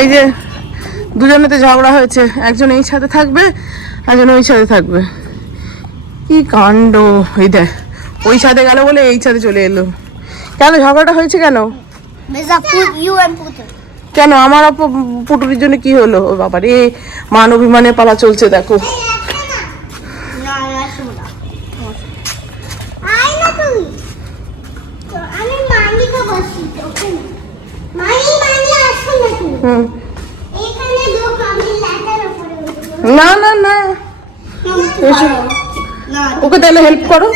এই যে দুজনেতে ঝগড়া হয়েছে একজন এই সাথে থাকবে একজন ওই সাথে থাকবে। কি কাণ্ড এই দেখ ওই সাথে গেল বলে এই সাথে চলে এলো। কেন ঝগড়াটা হয়েছে কেন. কেন আমার পুটুরির জন্য কি হলো? ও বাবা রে মান অভিমানে পালা চলছে দেখো। আমি বসি না এখানে না না না। ওকে তাহলে হেল্প করো।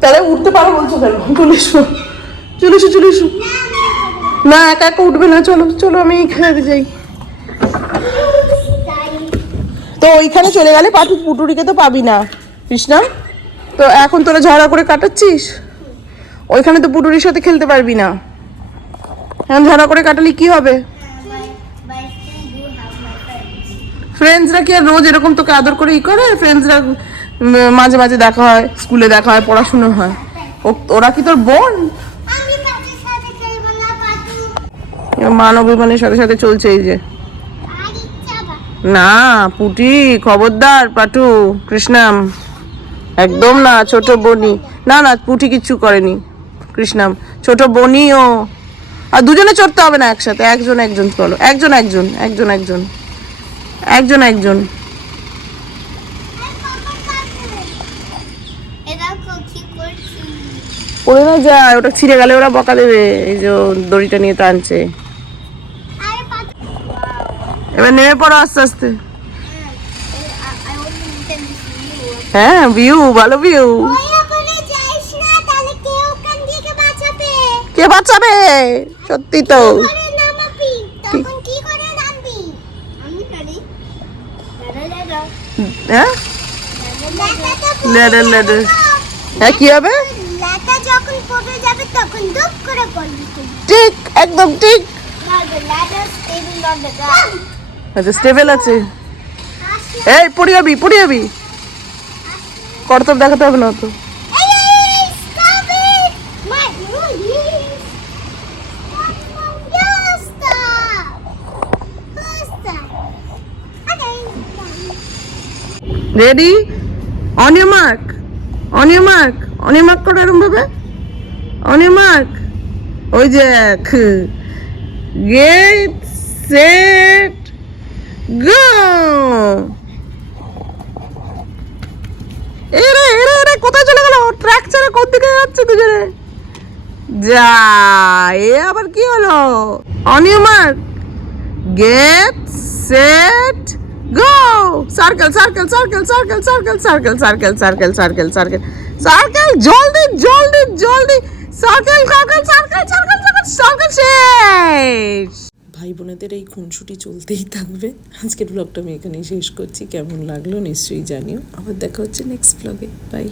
তাহলে উঠতে পারো বলছো কেন? চলে এসো। চলে এসো চলে এসো। না একা একা উঠবে না। চলো চলো আমি এইখানে যাই। তো ওইখানে চলে গেলে পাটু পুটুরিকে তো পাবি না। কৃষ্ণা তো এখন তোরা ঝগড়া করে কাটাচ্ছিস? ওইখানে তো পুটুরির সাথে খেলতে পারবি না। এখন ঝগড়া করে কাটালে কি হবে? ফ্রেন্ডসরা কি আর রোজ এরকম তোকে আদর করে ই করে? ফ্রেন্ডসরা মাঝে মাঝে দেখা হয়, স্কুলে দেখা হয়, পড়াশুনো হয়। ওরা কি তোর বোন? কাদের সাথে সাথে চলছে এই যে। না, পুটি, খবরদার, পাটু, কৃষ্ণাম। একদম না, ছোট বনি। না না, পুটি কিচ্ছু করেনি, কৃষ্ণাম। ছোট বনি ও আর দুজনে চড়তে হবে না একসাথে, একজন একজন চলো, একজন একজন একজন একজন একজন একজন। পড়ে না যায়, ওটা ছিঁড়ে গেলে ওরা বকা দেবে, এই যে দড়িটা নিয়ে টানছে। এবার নেমে পড়ো আস্তে আস্তে. হ্যাঁ ভিউ ভালো ভিউ কে বাঁচাবে? সত্যি তো। হ্যাঁ লেটা লেডার লেডার হ্যাঁ? কি হবে? লেটা যখন পড়ে যাবে তখন দুপ করে পড়বি ঠিক একদম ঠিক. আচ্ছা স্টেবেল আছে। এই পড়ে যাবি পড়ে যাবি করতব দেখাতে হবে না তো ready on your mark on your mark on your mark on mark ওই যে গেট সেট গো এরে এরে এরে, কোথায় চলে গেল? ট্র্যাক ছেড়ে কোন দিকে যাচ্ছে দুজনে? যা, এ আবার কি হলো? On your mark get set. Go circle circle circle circle circle circle circle circle circle circle circle জলদি জলদি জলদি circle circle circle circle circle circle শেষ ভাই বোনেদের এই খুনসুটি চলতেই থাকবে আজকের ব্লগটা আমি এখানেই শেষ করছি কেমন লাগল নিশ্চয়ই জানিও আবার দেখা হচ্ছে নেক্সট ব্লগে বাই